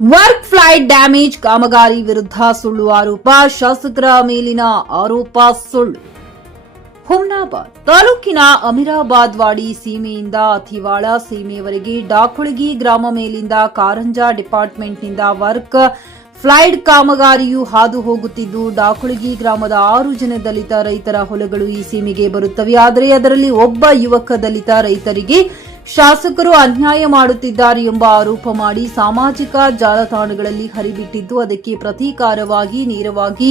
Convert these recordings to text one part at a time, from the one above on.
Work flight damage ಕಾಮಗಾರಿ ವಿರುದ್ಧ ಸುಳ್ಳು ಆರೋಪ, ಶಾಸಕರ ಮೇಲಿನ ಆರೋಪ ಸುಳ್ಳು. ಹುಮ್ನಾಬಾದ್ ತಾಲೂಕಿನ ಅಮೀರಾಬಾದ್ ವಾಡಿ ಸೀಮೆಯಿಂದ ಅಥಿವಾಳ ಸೀಮೆಯವರೆಗೆ ಡಾಕುಳಗಿ ಗ್ರಾಮ ಮೇಲಿಂದ ಕಾರಂಜಾ ಡಿಪಾರ್ಟ್ಮೆಂಟ್ನಿಂದ ವರ್ಕ್ ಫ್ಲೈಟ್ ಕಾಮಗಾರಿಯು ಹಾದು ಹೋಗುತ್ತಿದ್ದು, ಡಾಕುಳಗಿ ಗ್ರಾಮದ 6 ಜನ ದಲಿತ ರೈತರ ಹೊಲಗಳು ಈ ಸೀಮೆಗೆ ಬರುತ್ತವೆ. ಆದರೆ ಅದರಲ್ಲಿ ಒಬ್ಬ ಯುವಕ ದಲಿತ ರೈತರಿಗೆ ಶಾಸಕರು ಅನ್ಯಾಯ ಮಾಡುತ್ತಿದ್ದಾರೆ ಎಂಬ ಆರೋಪ ಮಾಡಿ ಸಾಮಾಜಿಕ ಜಾಲತಾಣಗಳಲ್ಲಿ ಹರಿಬಿಟ್ಟಿದ್ದು, ಅದಕ್ಕೆ ಪ್ರತೀಕಾರವಾಗಿ ನೇರವಾಗಿ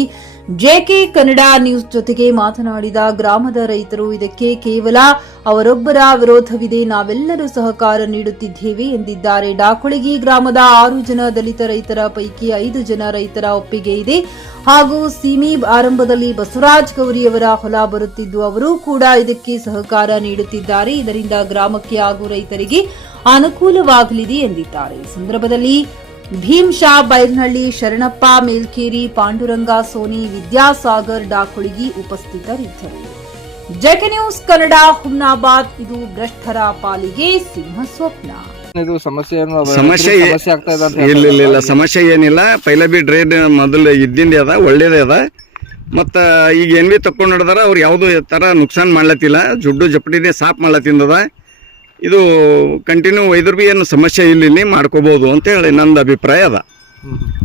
ಜೆಕೆ ಕನ್ನಡ ನ್ಯೂಸ್ ಜೊತೆಗೆ ಮಾತನಾಡಿದ ಗ್ರಾಮದ ರೈತರು, ಇದಕ್ಕೆ ಕೇವಲ ಅವರೊಬ್ಬರ ವಿರೋಧವಿದೆ, ನಾವೆಲ್ಲರೂ ಸಹಕಾರ ನೀಡುತ್ತಿದ್ದೇವೆ ಎಂದಿದ್ದಾರೆ. ಡಾಕುಳಗಿ ಗ್ರಾಮದ 6 ಜನ ದಲಿತ ರೈತರ ಪೈಕಿ 5 ಜನ ರೈತರ ಒಪ್ಪಿಗೆ ಇದೆ ಹಾಗೂ ಸೀಮೆ ಆರಂಭದಲ್ಲಿ ಬಸವರಾಜ್ ಗೌರಿಯವರ ಹೊಲ ಬರುತ್ತಿದ್ದು, ಅವರು ಕೂಡ ಇದಕ್ಕೆ ಸಹಕಾರ ನೀಡುತ್ತಿದ್ದಾರೆ. ಇದರಿಂದ ಗ್ರಾಮಕ್ಕೆ ಹಾಗೂ ರೈತರಿಗೆ ಅನುಕೂಲವಾಗಲಿದೆ ಎಂದಿದ್ದಾರೆ. ಈ ಸಂದರ್ಭದಲ್ಲಿ ಭೀಮ್ಶಾ ಬೈರ್ನಹಳ್ಳಿ, ಶರಣಪ್ಪ ಮೇಲ್ಕೇರಿ, ಪಾಂಡುರಂಗ ಸೋನಿ, ವಿದ್ಯಾಸಾಗರ್ ಡಾಕುಳಗಿ ಉಪಸ್ಥಿತರಿದ್ದರು. JK news Kannada, Humnabad. ಇದು ಭ್ರಷ್ಟರ ಪಾಲಿಗೆ ಸಿಂಹ ಸ್ವಪ್ನ. ಇಲ್ಲ ಸಮಸ್ಯೆ ಏನಿಲ್ಲ. ಪೈಲ ಬಿ ಡ್ರೇನ್ ಮೊದಲು ಇದ್ದಿಂದ ಅದ, ಒಳ್ಳೇದೇ ಅದ. ಮತ್ತು ಈಗ ಏನ್ ಬಿ ತಕೊಂಡು ನಡೆದಾರ ಅವ್ರು ಯಾವುದು ಥರ ನುಕ್ಸಾನ್ ಮಾಡ್ಲತ್ತಿಲ್ಲ, ಜುಡ್ಡು ಜಪಟಿನೇ ಸಾಫ್ ಮಾಡ್ಲತ್ತಿಂದದ. ಇದು ಕಂಟಿನ್ಯೂ ಒಯ್ದ್ರು ಬಿ ಏನು ಸಮಸ್ಯೆ ಇಲ್ಲಿ ಮಾಡ್ಕೋಬಹುದು ಅಂತ ಹೇಳಿ ನಂದು ಅಭಿಪ್ರಾಯ ಅದ.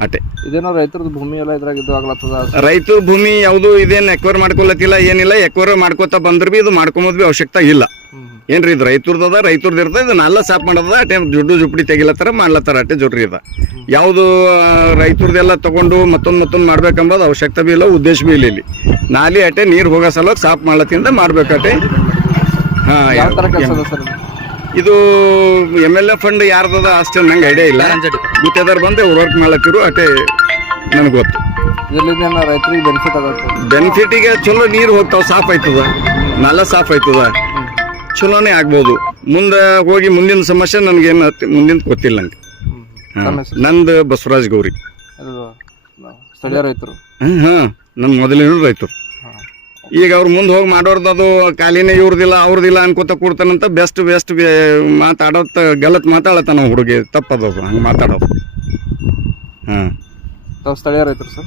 ಅಟೆ ಇದೇನೋ ರೈತರದ್ದು ಭೂಮಿ ಎಲ್ಲ ಇದ್ರಾಗ ಇದು ಆಗ್ಲತ್ತದ. ರೈತರ ಭೂಮಿ ಯಾವುದು ಇದೇನು ಎಕ್ವೈರ್ ಮಾಡ್ಕೊಳತ್ತಿಲ್ಲ, ಏನಿಲ್ಲ. ಎಕ್ವೈರ್ ಮಾಡ್ಕೋತಾ ಬಂದ್ರೆ ಬಿ ಇದು ಮಾಡ್ಕೊಂಬೋದು ಬಿ ಅವಶ್ಯಕತೆ ಇಲ್ಲ. ಏನ್ರಿ ಇದು ರೈತರದದ, ರೈತರದ್ದು ಇರ್ತದೆ. ಇದನ್ನೆಲ್ಲ ಸಾಫ್ ಮಾಡೋದ, ಅಟೆ ಜುಡ್ಡು ಜುಪ್ಪಡಿ ತೆಗಿಲತ್ತಾರ, ಮಾಡ್ಲತ್ತಾರ, ಅಟೆ ಜೋಟ್ರಿ ಅದ. ಯಾವುದು ರೈತರದೆಲ್ಲ ತಗೊಂಡು ಮತ್ತೊಂದು ಮಾಡ್ಬೇಕಂಬುದು ಅವಶ್ಯಕತೆ ಬಿ ಇಲ್ಲ, ಉದ್ದೇಶ ಬಿ ಇಲ್ಲ. ಇಲ್ಲಿ ನಾಲಿ ಅಟೆ ನೀರು ಹೋಗೋ ಸಲ ಸಾಫ್ ಮಾಡ್ಲತ್ತಿಂದ ಮಾಡ್ಬೇಕಟೆ. ಯಾವ ಥರ ಕೆಲಸ ಅದ ಸರ್ ಇದು? MLA ಫಂಡ್ ಯಾರ್ದದ ಅಷ್ಟೇ ನಂಗೆ ಐಡಿಯಾ ಇಲ್ಲ. ಗುತ್ತೇದಾರ್ ಬಂದು ವರ್ಕ್ ಮಾಡ್ಲತ್ತಿರು, ಅಟೆ ನನಗೆ ಗೊತ್ತು. ಇದರಿಂದ ರೈತರಿಗೆ ಬೆನಿಫಿಟ್ ಅದ? ಬೆನಿಫಿಟಿಗೆ ಚಲೋ ನೀರು ಹೋಗ್ತಾವ, ಸಾಫ್ ಆಯ್ತದ, ನೆಲ ಸಾಫ್ ಆಯ್ತದ, ಚಲೋನೇ ಆಗ್ಬೋದು. ಮುಂದೆ ಹೋಗಿ ಮುಂದಿನ ಸಮಸ್ಯೆ ನನಗೇನು ಮುಂದಿನ ಗೊತ್ತಿಲ್ಲ ನಂಗೆ. ನಂದು ಬಸವರಾಜ್ ಗೌರಿ, ಸ್ಥಳೀಯ ರೈತರು. ನನ್ನ ಮೊದಲಿನ ರೈತರು. ಈಗ ಅವ್ರು ಮುಂದೆ ಹೋಗಿ ಮಾಡೋರ್ದು ಅದು ಖಾಲಿನೇ ಇವ್ರದಿಲ್ಲ ಅವ್ರದಿಲ್ಲ ಅನ್ಕೋತ ಕೊಡ್ತಾನಂತ ಬೆಸ್ಟ್ ಮಾತಾಡೋದು ಗಲತ್ ಮಾತಾಡತ್ತ ನಾವು ಹುಡುಗಿ ತಪ್ಪದದು ಹಂಗೆ ಮಾತಾಡೋದು. ಸ್ಥಳೀಯ ರೈತರು ಸರ್?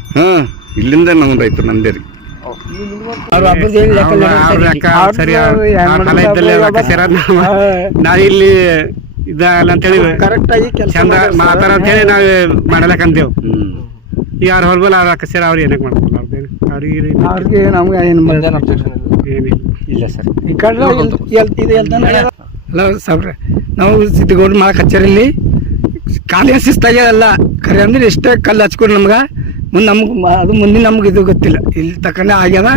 ಇಲ್ಲಿಂದ ನಮ್ಮ ರೈತರು ನಂದೇ ರೀ. ನಾವಿಲ್ಲಿ ಇದಲ್ಲ ಅಂತೇಳಿ ಚಂದ ಮಾತಾಡ ಅಂತೇಳಿ ನಾವು ಮಾಡಲಕ್ಕಂತೇವು. ಈಗ ಅವ್ರ ಹೊಲ್ಬಲ್ ಅವ್ರ ಅಕ್ಕಸ್ಯಾರ ಅವ್ರು ಏನಕ್ಕೆ ಮಾಡ್ತಾರೆ? ಅವ್ರಿಗೆ ನಮ್ಗೆ ಏನು ಇಲ್ಲ ಸರ್. ಈ ಕಡೆ ಅಲ್ಲ ಸಾಬ್ರೆ, ನಾವು ಸಿದ್ಧಗೌಡ ಮಾ ಕಚೇರಿಯಲ್ಲಿ ಖಾಲಿ ಶಿಸ್ತಾಗ್ಯದಲ್ಲ ಖರೆ ಅಂದ್ರೆ ಎಷ್ಟೇ ಕಲ್ಲು ಹಚ್ಕೊಂಡು ನಮ್ಗೆ ಮುಂದೆ ಅದು ಮುಂದಿನ ನಮ್ಗೆ ಇದು ಗೊತ್ತಿಲ್ಲ. ಇಲ್ಲಿ ತಕೊಂಡೆ ಆಗ್ಯದ,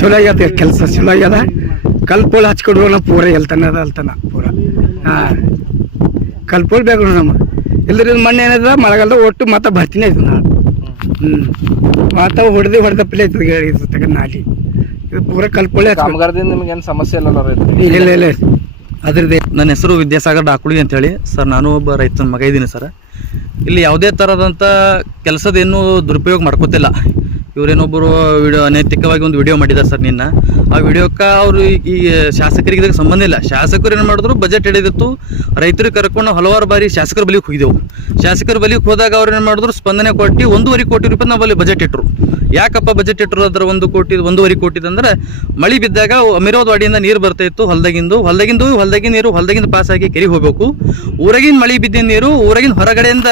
ಚಲೋ ಆಗ್ಯದ ಕೆಲಸ, ಚಲೋ ಆಗ್ಯದ. ಕಲ್ಪೋಳು ಹಚ್ಕೊಂಡು ನಾವು ಪೂರ ಅಲ್ತಾನ ಪೂರ. ಕಲ್ಪೋಳು ಬೇಕು ನಮ್ಗೆ. ಇಲ್ಲದ್ರೆ ಮಣ್ಣು ಏನದ ಮಳೆಗಾಲದ ಒಟ್ಟು ಮತ್ತೆ ಬರ್ತೀನಿ ಆಯ್ತು. ಮಾತಾವ ಹೊಡೆದಪ್ಪಲೆ ಆಯ್ತದ ನಾಲಿ. ಇದು ಪೂರ ಕಲ್ಪೊಳ್ಳೆ. ಕಾಮಗಾರದಿಂದ ನಿಮ್ಗೆ ಏನು ಸಮಸ್ಯೆ ಇಲ್ಲ ಇಲ್ಲ ಅದ್ರದ್ದೇ. ನನ್ನ ಹೆಸರು ವಿದ್ಯಾಸಾಗರ್ ಡಾಕುಳಿ ಅಂತೇಳಿ ಸರ್. ನಾನು ಒಬ್ಬ ರೈತನ ಮಗ ಇದ್ದೀನಿ ಸರ್. ಇಲ್ಲಿ ಯಾವುದೇ ಥರದಂಥ ಕೆಲಸದೇನು ದುರುಪಯೋಗ ಮಾಡ್ಕೋತಿಲ್ಲ. ಇವರೇನೊಬ್ಬರು ಅನೈತಿಕವಾಗಿ ಒಂದು ವಿಡಿಯೋ ಮಾಡಿದ್ದಾರೆ ಸರ್ ನಿನ್ನ. ಆ ವಿಡಿಯೋಕ್ಕೆ ಅವರು ಈ ಶಾಸಕರಿಗೆ ಇದಕ್ಕೆ ಸಂಬಂಧ ಇಲ್ಲ. ಶಾಸಕರು ಏನು ಮಾಡಿದ್ರು, ಬಜೆಟ್ ಹಿಡಿದಿತ್ತು, ರೈತರಿಗೆ ಕರ್ಕೊಂಡು ಹಲವಾರು ಬಾರಿ ಶಾಸಕರ ಬಲಿಗೆ ಹೋಗಿದ್ದೆವು. ಶಾಸಕರ ಬಲಿಗೆ ಹೋದಾಗ ಅವ್ರು ಏನು ಮಾಡಿದ್ರು, ಸ್ಪಂದನೆ ಕೊಟ್ಟು 1.5 ಕೋಟಿ ರೂಪಾಯಿ ನಾವು ಅಲ್ಲಿ ಬಜೆಟ್ ಇಟ್ಟರು. ಯಾಕಪ್ಪ ಬಜೆಟ್ ಇಟ್ಟರು ಅದರ 1.5 ಕೋಟಿ ಅಂದ್ರೆ, ಮಳೆ ಬಿದ್ದಾಗ ಅಮೀರಾಬಾದ್ ವಾಡಿಯಿಂದ ನೀರು ಬರ್ತಾ ಇತ್ತು ಹೊಲದಾಗಿನ ನೀರು ಹೊಲದಾಗಿಂದ ಪಾಸಾಗಿ ಕೆರೆಗೆ ಹೋಗಬೇಕು. ಊರಾಗಿನ ಮಳೆ ಬಿದ್ದಿನ ನೀರು ಊರಾಗಿನ ಹೊರಗಡೆಯಿಂದ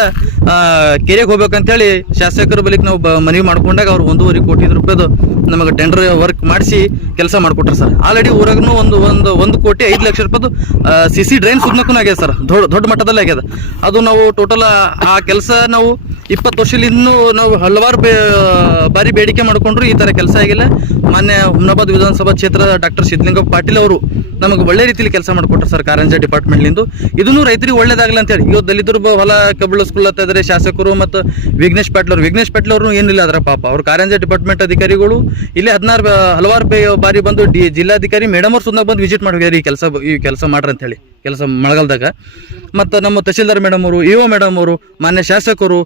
ಕೆರೆಗೆ ಹೋಗ್ಬೇಕಂತೇಳಿ ಶಾಸಕರ ಬಲಿಗೆ ನಾವು ಮನವಿ ಮಾಡ್ಕೊಂಡಾಗ ಅವ್ರು 1.5 ಕೋಟಿ ರೂಪಾಯಿದು ನಮಗೆ ಟೆಂಡರ್ ವರ್ಕ್ ಮಾಡಿಸಿ ಕೆಲಸ ಮಾಡಿಕೊಟ್ರು ಸರ್. ಆಲ್ರೆಡಿ ಊರಾಗೂ 1 ಕೋಟಿ 5 ಲಕ್ಷ ರೂಪಾಯಿದು CC ಡ್ರೈನ್ ಸುದ್ನಕ್ಕೂ ಆಗ್ಯದ ಸರ್, ದೊಡ್ಡ ಮಟ್ಟದಲ್ಲಿ ಆಗ್ಯದ. ಅದು ನಾವು ಟೋಟಲ್ ಆ ಕೆಲಸ ನಾವು 20 ವರ್ಷದಿಂದ ನಾವು ಹಲವಾರು ಬಾರಿ ಬೇಡಿಕೆ ಮಾಡಿಕೊಂಡ್ರು, ಈ ಥರ ಕೆಲಸ ಆಗಿಲ್ಲ. ಮೊನ್ನೆ ಹುಮ್ನಾಬಾದ್ ವಿಧಾನಸಭಾ ಕ್ಷೇತ್ರದ ಡಾಕ್ಟರ್ ಸಿದ್ಧಲಿಂಗಪ್ಪ ಪಾಟೀಲ್ ಅವರು ನಮಗೆ ಒಳ್ಳೆ ರೀತಿಯಲ್ಲಿ ಕೆಲಸ ಮಾಡಿಕೊಟ್ರು ಸರ್, ಕಾರಂಜಾ ಡಿಪಾರ್ಟ್ಮೆಂಟ್ಲಿಂದ. ಇದನ್ನು ರೈತರಿಗೆ ಒಳ್ಳೇದಾಗಲ್ಲ ಅಂತೇಳಿ ಇವತ್ತು ದಲಿತರು ಹೊಲ ಕಬಳಿಸ್ಕೊಳ್ತಾ ಇದ್ದಾರೆ ಶಾಸಕರು ಮತ್ತು ವಿಘ್ನೇಶ್ ಪಾಟೀಲ್ ಅವರು ಏನಿಲ್ಲ ಅದರ ಪಾಪ. ಅವ್ರು ಕಾರಂಜಾ ಡಿಪಾರ್ಟ್ಮೆಂಟ್ ಅಧಿಕಾರಿಗಳು ಇಲ್ಲಿ ಹಲವಾರು ಬಾರಿ ಬಂದು ಜಿಲ್ಲಾಧಿಕಾರಿ ಮೇಡಮ್ ಅವ್ರು ಸುಮ್ಮನೆ ಬಂದು ವಿಸಿಟ್ ಮಾಡಿ ಹೋಗ್ಯಾರ ಈ ಕೆಲಸ ಮಾಡ್ರಿ ಅಂತೇಳಿ. ಕೆಲಸ ಮಳೆಗಾಲದಾಗ ಮತ್ತು ನಮ್ಮ ತಹಶೀಲ್ದಾರ್ ಮೇಡಮ್ ಅವರು, ಇಒ ಮೇಡಮ್ ಅವರು, ಮಾನ್ಯ ಶಾಸಕರು,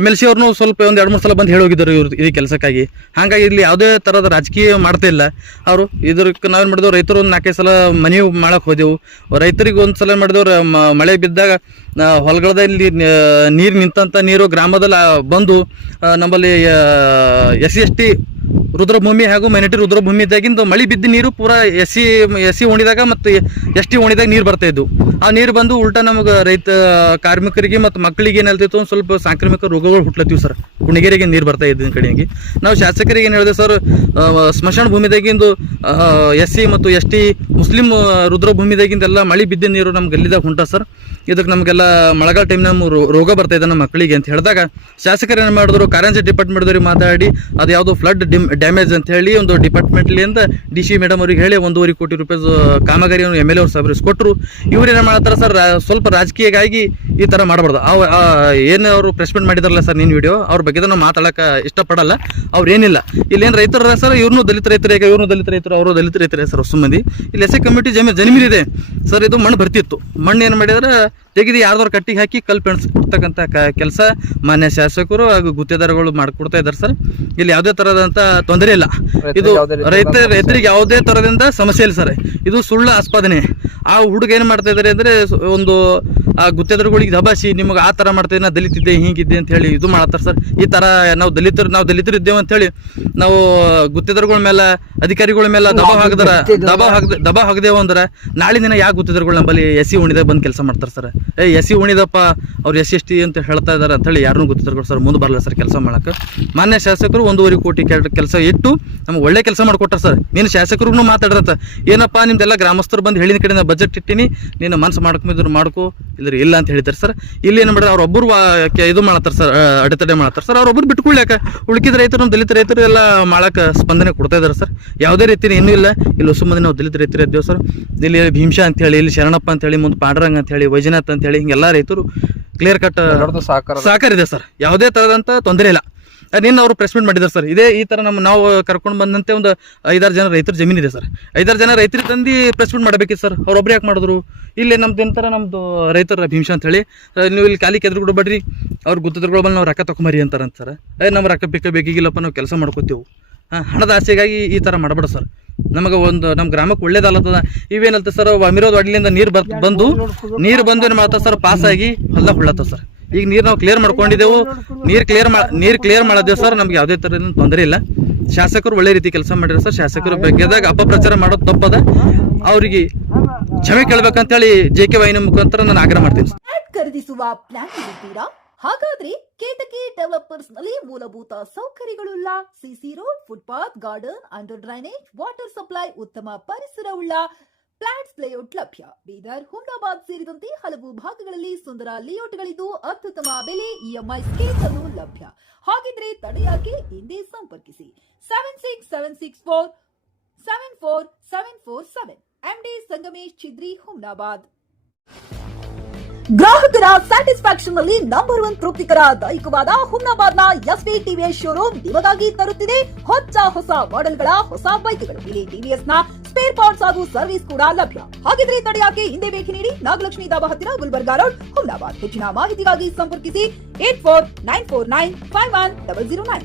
MLC ಅವ್ರನ್ನೂ ಸ್ವಲ್ಪ 1-2-3 ಸಲ ಬಂದು ಹೇಳೋಗಿದ್ದರು ಇವ್ರು ಈ ಕೆಲಸಕ್ಕಾಗಿ. ಹಾಗಾಗಿ ಇಲ್ಲಿ ಯಾವುದೇ ಥರದ ರಾಜಕೀಯ ಮಾಡ್ತಾ ಇಲ್ಲ ಅವರು. ಇದಕ್ಕೆ ನಾವೇನು ಮಾಡಿದೆವು, ರೈತರು 4-5 ಸಲ ಮನವಿ ಮಾಡಕ್ಕೆ ಹೋದೆವು. ರೈತರಿಗೆ ಒಂದು ಸಲ ಮಾಡಿದೆವು, ಮಳೆ ಬಿದ್ದಾಗ ಹೊಲಗಳಲ್ಲಿ ನೀರು ನಿಂತಂಥ ನೀರು ಗ್ರಾಮದಲ್ಲಿ ಬಂದು ನಮ್ಮಲ್ಲಿ SC ರುದ್ರಭೂಮಿ ಹಾಗೂ ಮೈನಾರಿಟಿ ರುದ್ರಭೂಮಿ ಇದ್ದಾಗಿಂದು ಮಳೆ ಬಿದ್ದ ನೀರು ಪೂರಾ SC ಓಣಿದಾಗ ಮತ್ತು ST ಓಣಿದಾಗ ನೀರು ಬರ್ತಾ ಇದ್ವು. ಆ ನೀರು ಬಂದು ಉಲ್ಟಾ ನಮಗೆ ರೈತ ಕಾರ್ಮಿಕರಿಗೆ ಮತ್ತು ಮಕ್ಕಳಿಗೆ ಏನಾಗ್ತಿತ್ತು ಒಂದು ಸ್ವಲ್ಪ ಸಾಂಕ್ರಾಮಿಕ ರೋಗಗಳು ಹುಟ್ಲತ್ತೀವಿ ಸರ್. ಕುಣಿಗೇರಿಗೆ ನೀರು ಬರ್ತಾ ಇದ್ದ ಕಡೆಗೆ ನಾವು ಶಾಸಕರಿಗೆ ಏನು ಹೇಳಿದೆ ಸರ್, ಸ್ಮಶಾನ ಭೂಮಿದಾಗಿಂದು SC ಮತ್ತು ST ಮುಸ್ಲಿಂ ರುದ್ರಭೂಮಿದಾಗಿಂದೆಲ್ಲ ಮಳೆ ಬಿದ್ದ ನೀರು ನಮ್ಮ ಗಲ್ಲಿದಾಗ ಹೊಂಟ ಸರ್. ಇದಕ್ಕೆ ನಮಗೆಲ್ಲ ಮಳೆಗಾಲ ಟೈಮ್ ನಮ್ಮ ರೋಗ ಬರ್ತಾ ಇದೆ ನಮ್ಮ ಮಕ್ಕಳಿಗೆ ಅಂತ ಹೇಳಿದಾಗ ಶಾಸಕರು ಏನು ಮಾಡಿದ್ರು, ಕಾರಂಜಿ ಡಿಪಾರ್ಟ್ಮೆಂಟ್ದವ್ರಿಗೆ ಮಾತಾಡಿ ಅದು ಯಾವುದೋ ಫ್ಲಡ್ ಡ್ಯಾಮೇಜ್ ಅಂತ ಹೇಳಿ ಒಂದು ಡಿಪಾರ್ಟ್ಮೆಂಟ್ಲಿಂದ DC ಮೇಡಮ್ ಅವ್ರಿಗೆ ಹೇಳಿ 1.5 ಕೋಟಿ ರೂಪಾಯಿ ಕಾಮಗಾರಿಯನ್ನು MLA ಅವ್ರು ಸಬ್ರಿಸ್ ಕೊಟ್ಟರು. ಇವ್ರು ಏನು ಮಾಡ್ತಾರೆ ಸರ್, ಸ್ವಲ್ಪ ರಾಜಕೀಯವಾಗಿ ಈ ಥರ ಮಾಡಬಾರ್ದು. ಏನು ಅವರು ಪ್ರೆಸ್ಮೆಂಟ್ ಮಾಡಿದಾರಲ್ಲ ಸರ್ ನಿನ್ನ ವಿಡಿಯೋ, ಅವ್ರ ಬಗ್ಗೆ ನಾವು ಮಾತಾಡೋಕೆ ಇಷ್ಟಪಡಲ್ಲ. ಅವ್ರು ಏನಿಲ್ಲ ಇಲ್ಲೇನು ರೈತರ ಸರ್, ಇವ್ರನ್ನೂ ದಲಿತ ರೈತರು, ಈಗ ಇವ್ರನ್ನೂ ದಲಿತ ರೈತರು, ಅವರು ದಲಿತ ರೈತರೇ ಸರ್. ಹೊಸ ಮಂದಿ ಇಲ್ಲಿ SC ಕಮಿಟಿ ಜಮೀನಿದೆ ಸರ್. ಇದು ಮಣ್ಣು ಬರ್ತಿತ್ತು, ಮಣ್ಣು ಏನು ಮಾಡಿದ್ರೆ ತೆಗೆದು ಯಾರ್ದವ್ರು ಕಟ್ಟಿಗೆ ಹಾಕಿ ಕಲ್ಲು ಪೆಣ್ಸ್ಕೊಡ್ತಕ್ಕಂಥ ಕೆಲಸ ಮಾನ್ಯ ಶಾಸಕರು ಹಾಗೂ ಗುತ್ತೇದಾರಗಳು ಮಾಡಿಕೊಡ್ತಾ ಇದ್ದಾರೆ ಸರ್. ಇಲ್ಲಿ ಯಾವುದೇ ಥರದಂಥ ತೊಂದರೆ ಇಲ್ಲ. ಇದು ರೈತರಿಗೆ ಯಾವುದೇ ಥರದಿಂದ ಸಮಸ್ಯೆ ಇಲ್ಲ ಸರ್. ಇದು ಸುಳ್ಳು ಆಸ್ಪಾದನೆ. ಆ ಹುಡುಗ ಏನು ಮಾಡ್ತಾ ಇದ್ದಾರೆ ಅಂದರೆ, ಒಂದು ಆ ಗುತ್ತೇದಾರಗಳಿಗೆ ದಬಾಸಿ ನಿಮಗೆ ಆ ಥರ ಮಾಡ್ತಾ ನಾ ದಲಿತಿದ್ದೆ ಹೀಗಿದ್ದೆ ಅಂತ ಹೇಳಿ ಇದು ಮಾಡ್ತಾರೆ ಸರ್. ಈ ಥರ ನಾವು ದಲಿತರು ಇದ್ದೇವೆ ಅಂತೇಳಿ ನಾವು ಗುತ್ತೇದಾರಗಳ ಮೇಲೆ, ಅಧಿಕಾರಿಗಳ ಮೇಲೆ ದಬಾವ್ ಹಾಕದೇವು ಅಂದ್ರೆ ನಾಳೆ ದಿನ ಯಾಕೆ ಗುತ್ತೇದಾರಗಳು ನಮ್ಮಲ್ಲಿ SC ಓಣಿದಾಗ ಬಂದು ಕೆಲಸ ಮಾಡ್ತಾರೆ ಸರ್. SC ಓಣಿದಪ್ಪ ಅವ್ರು SC ಅಂತ ಹೇಳ್ತಾ ಇದ್ದಾರೆ ಅಂತೇಳಿ ಯಾರನ್ನೂ ಗುತ್ತೇದಾರಗಳು ಸರ್ ಮುಂದೆ ಬರಲ್ಲ ಸರ್ ಕೆಲಸ ಮಾಡೋಕೆ. ಮಾನ್ಯ ಶಾಸಕರು 1.5 ಕೋಟಿ ಕೆಲಸ ಇಟ್ಟು ನಮ್ಗೆ ಒಳ್ಳೆ ಕೆಲಸ ಮಾಡಿಕೊಟ್ಟಾರೆ ಸರ್. ನೀನು ಶಾಸಕರಿಗೂ ಮಾತಾಡ್ರತ್ತ, ಏನಪ್ಪ ನಿಮ್ದೆಲ್ಲ ಗ್ರಾಮಸ್ಥರು ಬಂದು ಹೇಳಿದ ಕಡೆ ನಾನು ಬಜೆಟ್ ಇಟ್ಟಿನಿ, ನೀನು ಮನಸ್ಸು ಮಾಡ್ಕೊಂಡಿದ್ರು ಮಾಡ್ಕೋ, ಇಲ್ಲರಿ ಇಲ್ಲ ಅಂತ ಹೇಳಿದ್ದಾರೆ ಸರ್. ಇಲ್ಲಿ ಏನು ಮಾಡಿದ್ರೆ ಅವ್ರೊಬ್ಬರು ಇದು ಮಾಡ್ತಾರೆ ಸರ್, ಅಡೆತಡೆ ಮಾಡ್ತಾರೆ ಸರ್. ಅವ್ರೊಬ್ಬರು ಬಿಟ್ಕೊಳ್ಳಾಕ ಉಳ್ಕಿದ ರೈತರು, ನಮ್ಮ ದಲಿತ ರೈತರು ಎಲ್ಲ ಮಾಡೋಕೆ ಸ್ಪಂದನೆ ಕೊಡ್ತಾ ಇದ್ದಾರೆ ಸರ್. ಯಾವುದೇ ರೀತಿ ಇನ್ನೂ ಇಲ್ಲ. ಇಲ್ಲಿ ಹೊಸ ಮಂದಿ ನಾವು ದಲಿತ ರೈತರು ಇದ್ದೇವೆ ಸರ್. ಇಲ್ಲಿ ಭೀಮಶಾ ಅಂತೇಳಿ, ಇಲ್ಲಿ ಶರಣಪ್ಪ ಅಂತೇಳಿ, ಮುಂದೆ ಪಾಂಡುರಂಗ ಅಂತೇಳಿ, ವೈಜನಾಥ್ ಅಂತೇಳಿ, ಹಿಂಗೆಲ್ಲ ರೈತರು ಕ್ಲಿಯರ್ ಕಟ್ ಸಹಕಾರ ಇದೆ ಸರ್. ಯಾವುದೇ ಥರದಂಥ ತೊಂದರೆ ಇಲ್ಲ. ನಿನ್ನ ಅವರು ಪ್ರೆಸ್ಮೆಂಟ್ ಮಾಡಿದ್ದಾರೆ ಸರ್. ಈ ಥರ ನಾವು ಕರ್ಕೊಂಡು ಬಂದಂತೆ ಒಂದು 5-6 ಜನ ರೈತರ ಜಮೀನಿದೆ ಸರ್. 5-6 ಜನ ರೈತರು ತಂದು ಪ್ರೆಸ್ಮೆಂಟ್ ಮಾಡಬೇಕಿತ್ತು ಸರ್. ಅವ್ರೊಬ್ರು ಯಾಕೆ ಮಾಡಿದ್ರು? ಇಲ್ಲಿ ನಮ್ದು ರೈತರ ಭೀಮಶಾ ಅಂತೇಳಿ, ನೀವು ಇಲ್ಲಿ ಖಾಲಿ ಕೆದ್ರು ಬಿಡ್ಬೇಡ್ರಿ, ಅವ್ರು ಗುತ್ತೇದಾರಗಳು ಬಂದು ನಾವು ರೊಕ್ಕ ತಗೊಂಬರಿ ಅಂತಾರಂತ ಸರ್. ನಮ್ಮ ರೊಕ್ಕ ಬೇಕಿಗಿಲ್ಲಪ್ಪ, ನಾವು ಕೆಲಸ ಮಾಡ್ಕೋತೀವಿ. ಹಣದ ಆಸೆಗಾಗಿ ಈ ಥರ ಮಾಡಬೇಡ ಸರ್. ನಮಗೆ ನಮ್ಮ ಗ್ರಾಮಕ್ಕೆ ಒಳ್ಳೇದಲ್ಲದ. ಇವೇನಲ್ತ ಸರ್, ಅಮೀರೋದ್ ವಾಡಿಲಿಂದ ನೀರು ಬಂದು ಏನು ಮಾಡ್ತಾವ ಸರ್, ಪಾಸಾಗಿ ಹೊಲ ಹುಳ್ಳತ್ತವ ಸರ್. ಈಗ ನೀರು ನಾವು ಕ್ಲಿಯರ್ ಮಾಡ್ಕೊಂಡಿದ್ದೆವು, ನೀರು ಕ್ಲಿಯರ್ ಮಾಡಿದೆವು ಸರ್. ನಮ್ಗೆ ಯಾವುದೇ ಥರದ ತೊಂದರೆ ಇಲ್ಲ. ಶಾಸಕರು ಒಳ್ಳೆ ರೀತಿ ಕೆಲಸ ಮಾಡಿದ್ರು ಸರ್. ಶಾಸಕರ ಬಗ್ಗೆದಾಗ ಅಪಪ್ರಚಾರ ಮಾಡೋದು ತಪ್ಪದ. ಅವರಿಗೆ ಕ್ಷಮೆ ಕೇಳಬೇಕಂತೇಳಿ JK ವಾಹಿನಿ ಮುಖಾಂತರ ನಾನು ಆಗ್ರಹ ಮಾಡ್ತೀನಿ. ಖರೀದಿಸುವ ಪ್ಲಾನ್ ಇದ್ದೀರಾ? ಹಾಗಾದ್ರೆ ಕೇತಕಿ ಡೆವಲಪರ್ಸ್ ನಲ್ಲಿ ಮೂಲಭೂತ ಸೌಕರ್ಯಗಳುಳ್ಳ CC road, footpath, garden, under drainage, water supply, ಉತ್ತಮ ಪರಿಸರವುಳ್ಳ ಫ್ಲಾಟ್ಸ್ ಲೇಔಟ್ ಲಭ್ಯ. ಬೀದರ್, ಹುಮ್ನಾಬಾದ್ ಸೇರಿದಂತೆ ಹಲವು ಭಾಗಗಳಲ್ಲಿ ಸುಂದರ ಲೇಔಟ್ಗಳಿದ್ದು ಅತ್ಯುತ್ತಮ ಬೆಲೆ, EMI ಸ್ಕೀಮ್ಸ್ ಅನ್ನು ಲಭ್ಯ. ಹಾಗಿದ್ರೆ ತಡೆಯಾಕೆ? ಹಿಂದೆ ಸಂಪರ್ಕಿಸಿ 7676474747 MD ಸಂಗಮೇಶ್ ಚಿದ್ರಿ, ಹುಮ್ನಾಬಾದ್. ಗ್ರಾಹಕರ ಸ್ಯಾಟಿಸ್ಫ್ಯಾಕ್ಷನ್ ನಲ್ಲಿ ನಂಬರ್ 1 ತೃಪ್ತಿಕರ ದೈಹಿಕವಾದ ಹುಮ್ನಾಬಾದ್ನ SV TVS ಶೋರೂಮ್ ನಿಮಗಾಗಿ ತರುತ್ತಿದೆ ಹೊಸ ಮಾಡೆಲ್ಗಳ ಹೊಸ ಬೈಕ್ಗಳು. ಇಲ್ಲಿ TVS ನ ಸ್ಪೇರ್ ಪಾರ್ಟ್ಸ್ ಹಾಗೂ ಸರ್ವಿಸ್ ಕೂಡ ಲಭ್ಯ. ಹಾಗಿದ್ರೆ ತಡೆಯಾಕೆ? ಹಿಂದೆ ಭೇಟಿ ನೀಡಿ, ನಾಗಲಕ್ಷ್ಮಿ ಧಾಬಾ ಹತ್ತಿರ, ಗುಲ್ಬರ್ಗಾ ರೋಡ್, ಹುಮ್ನಾಬಾದ್. ಹೆಚ್ಚಿನ ಮಾಹಿತಿಗಾಗಿ ಸಂಪರ್ಕಿಸಿ 8494951009.